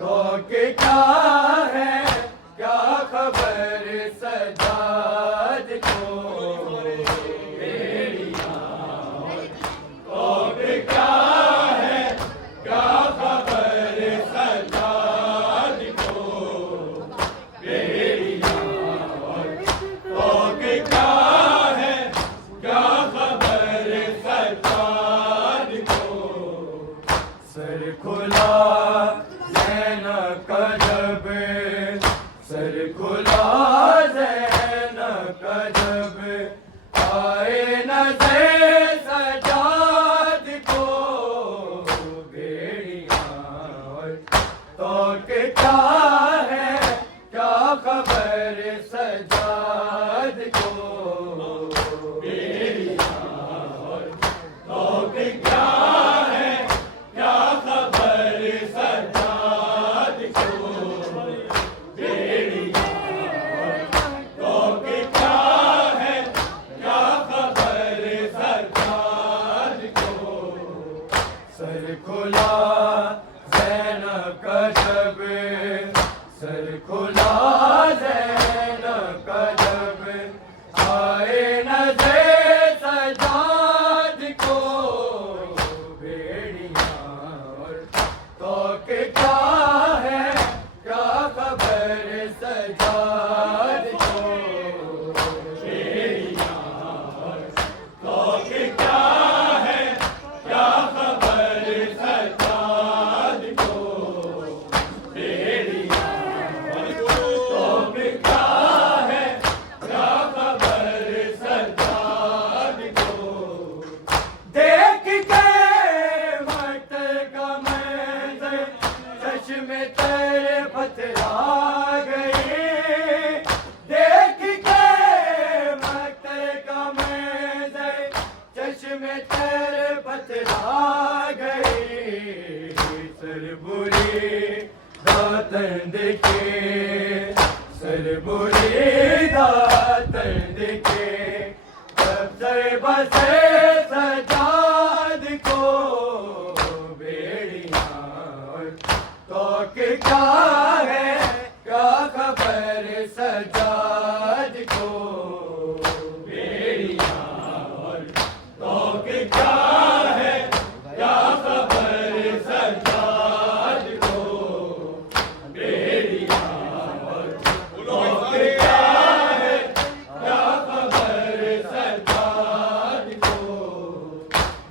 तो के क्या है, क्या खबर सजाद को बेड़ियां। तो के क्या है, क्या खबर सजाद को बेड़ियां। तो के क्या है, क्या खबर सजाद को। सर खुला सर खुला ज़ैनब का जब आए नज़र सजाद को बेड़ियां। तो के क्या है, क्या खबर सजाद को बेड़ियां। तो के क्या है, क्या खबर सजाद को सर खुला ज़ैनब का जब, सर खुला ज़ैनब का जब आए नज़र सजाद को बेड़ियां। तो के क्या है, क्या खबर सजाद को बेड़ियां। तो के क्या है, क्या खबर सजाद को बेड़ियां। तो के क्या है, क्या खबर सजाद को। देख के मत का मंज़र चश्मे तेरे पथरा गए। देख के मत का मंज़र चश्मे तेरे पथरा गए। सर बुरी दातन देखे, सर बुरी दातन देखे तब सर बसे सजाद को बेड़ियां। तो के क्या है, क्या खबर सजाद को बेड़ियां। तो के क्या है, क्या खबर सजाद को बेड़ियां। तो के क्या है, क्या खबर सजाद को।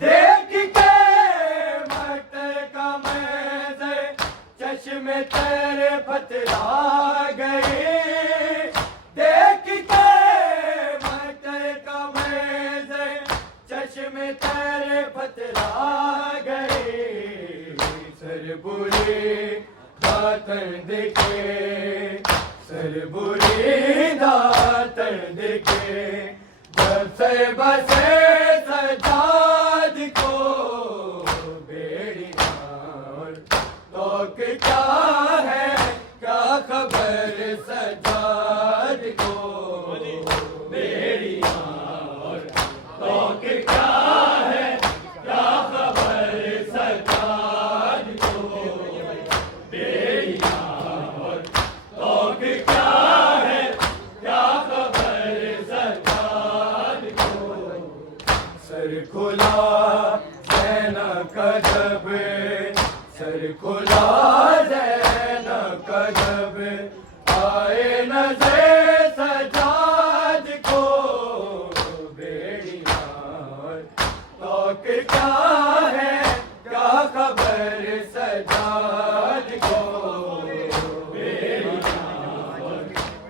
देख के मत का मंज़र चश्मे तेरे पथरा गए। देख के मत का मंज़र चश्मे तेरे पथरा गए। सर बुरे दातन देखे, सर बुरे दातन देखे जब से बसे सजाद को बेड़ियां। तो के क्या है, क्या खबर सजाद को बेड़ियां। तो के क्या है, क्या खबर सजाद को बेड़ियां। तो के क्या है, क्या खबर सजाद को। सर खुला ज़ैनब का जब, सर खुला ज़ैनब का जब आए नज़र सजाद को बेड़ियां। तो के क्या है, क्या खबर सजाद को बेड़ियां।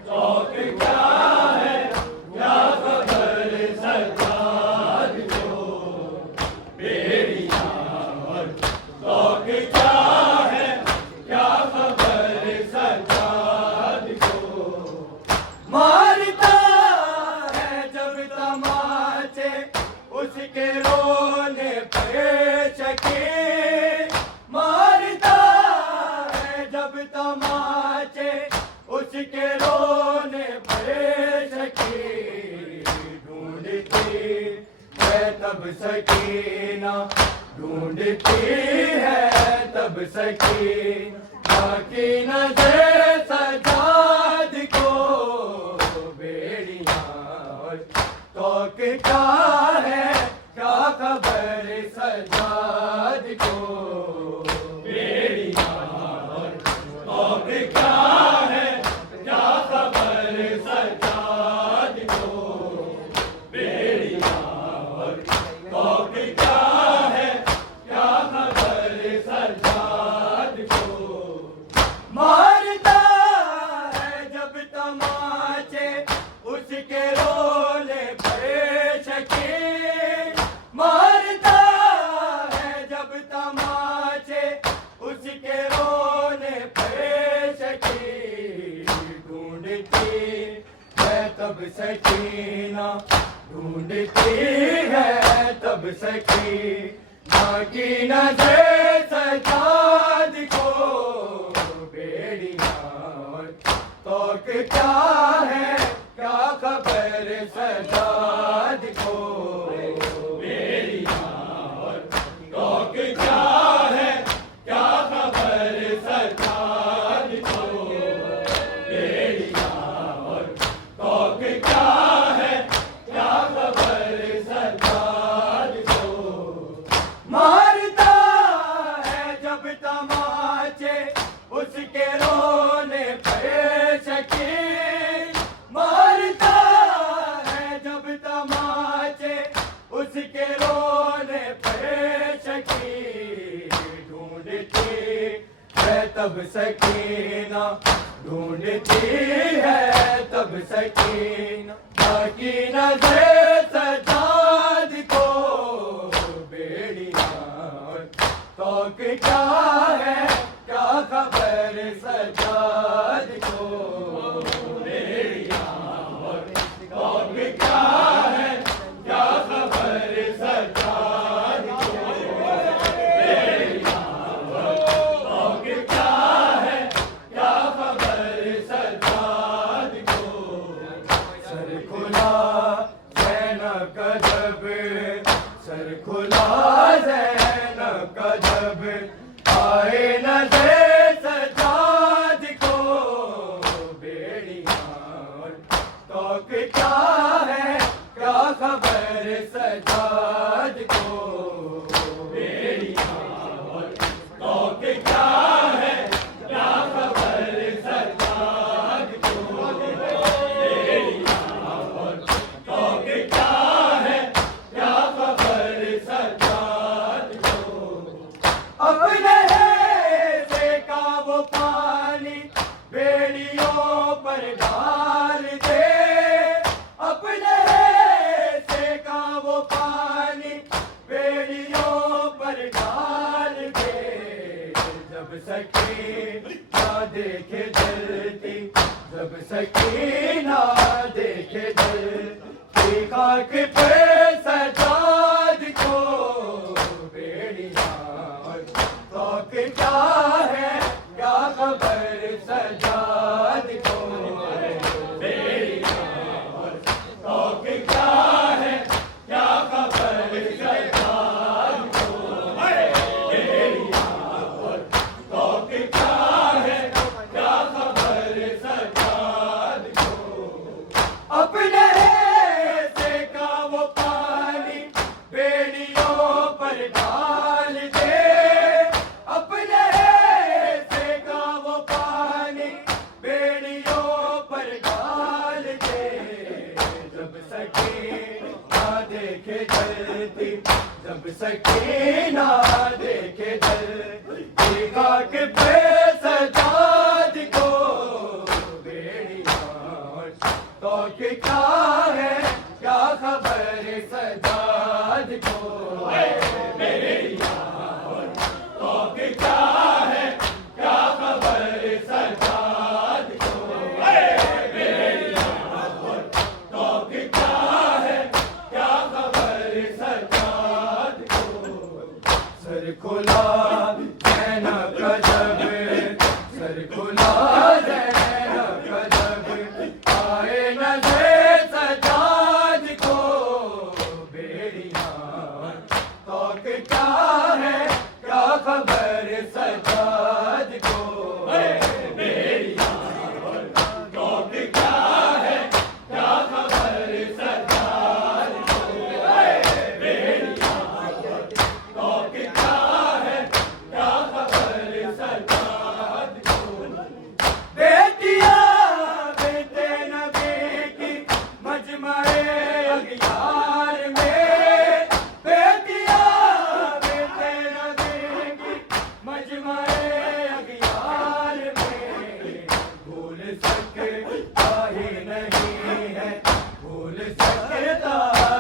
तो के क्या है, क्या खबर सजाद को बेड़ियां। तो के क्या है, क्या खबर सजाद को। मारता है जब तमाचे उसके रोने पे चके। मारता है जब तमाचे उसके रोने पे चके। ढूंढती है तब सकीना, ढूंढती है तब जब सकीना की नजर सजाद को बेड़ियां तो क्या है क्या खबर सजाद को बेड़ियां तो क्या है क्या खबर सजाद को बेड़ियां तो क्या है क्या खबर सजाद को मारता है जब तमाचे उसके रोले पे शकीन मारता है जब तमाचे उसके रोले पे शकीन ढूंढती है तब सकीना ढूंढती है तब सकीना की नजर सजाद को बेड़ियां तो क्या है क्या खबर सजाद को बेड़ियां तो क्या है क्या खबर सजाद को बेड़ियां तो क्या है क्या खबर सजाद को मारता है जब तमाचे उसके रोने पे शकीन मारता है जब तमाचे उसके रोने पे शकीन ढूंढती है तब सकीना ढूंढती है तब सकीना ताकि नजर सजाद को बेड़ियां तो क्या है क्या खबर सजाद को बेड़ियां तो क्या है क्या खबर सजाद को बेड़ियां तो क्या है क्या खबर सजाद को सर खुला ज़ैनब का जब सर खुला ज़ैनब का जब आए नजर सजाद को बेड़ियां तो क्या है क्या खबर सजाद को बेड़ियां तो क्या है क्या खबर सजाद को बेड़ियां तो क्या है क्या खबर सजाद को अपने से का वो पानी बेड़ियों पर डाल दे अपने से का वो पानी बेड़ियों पर डाल दे जब सकीना देखे जलती जब सकीना देखे जलती खाक पे सजाद को बेड़ियां तो क्या है क्या खबर सजाद को बेड़ियां तो क्या है क्या खबर सजाद को बेड़ियां तो क्या है क्या खबर सजाद को अपने से का वो पानी बेड़ियों पर डाल दे अपने से का वो पानी बेड़ियों पर डाल दे जब सकीना देखे जलती जब सकीना देखे जलती खाक पे सजाद को बेड़ियां तो क्या है क्या खबर सजाद को बेड़ियां तो क्या है क्या खबर सजाद को बेड़ियां तो क्या है क्या खबर सजाद को सर खुला ज़ैनब का जब सर खुला ज़ैनब का जब आए नजर सजाद को बेड़ियां तो क्या है क्या खबर सजाद को बेड़िया टोक क्या है क्या खबर सजाद को बेड़िया टोक क्या है क्या खबर सजाद को बेटिया बेटे नबी की मजमए अगियार में बेटिया बेटे नबी की मजमए अगियार में भूल सकता ही नहीं है भूल सकता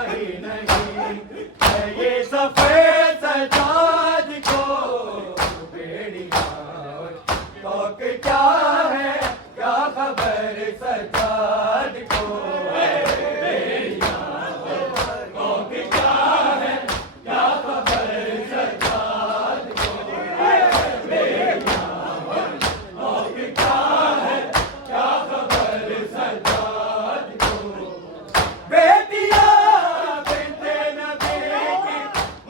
ही नहीं है ये सफेद सजाद को बेड़िया टोक क्या है क्या खबर सजाद को बेड़िया टोक क्या है क्या खबर सजाद को बेड़िया टोक क्या है क्या खबर सजाद को बेटिया बेटे नबी की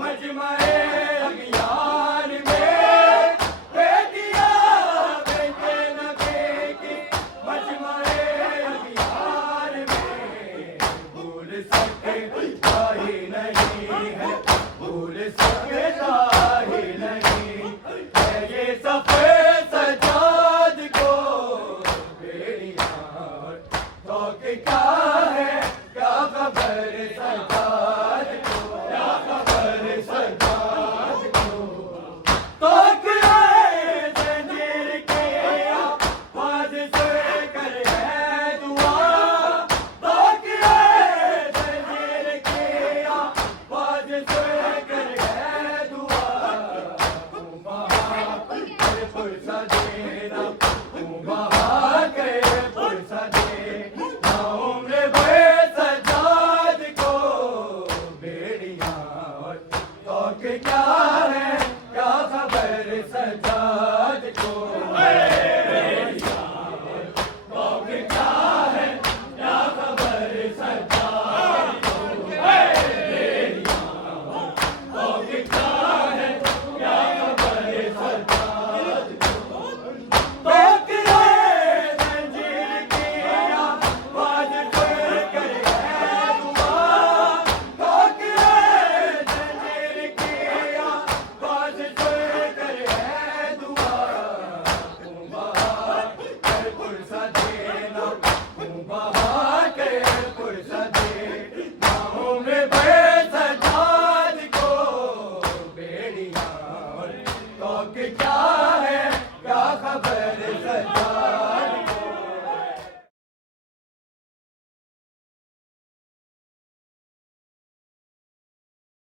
मजमए अगियार में बेटिया बेटे नबी की मजमए अगियार में भूल सकता ही नहीं है भूल सकता ही नहीं है ये सफेद सजाद को बेड़िया टोक क्या है क्या खबर सजाद को क्या खबर सजाद को टोक आए जंजीर के आवाज से कर है दुआ टोक आए जंजीर के आवाज से कर है दुआ कर पुरसा देना बहा के पुरसा देना उम्र भर सजाद को बेड़िया टोक क्या है क्या खबर सजाद को बेड़िया टोक क्या है क्या खबर सजाद को बेड़िया टोक क्या है क्या खबर सजाद को टोक आए जंजीर की आवाज से कर है दुआ टोक आए जंजीर की आवाज से कर है दुआ बहा कर पुरसा देना बहा कर पुरसा देना उम्र भर सजाद को बेड़िया टोक क्या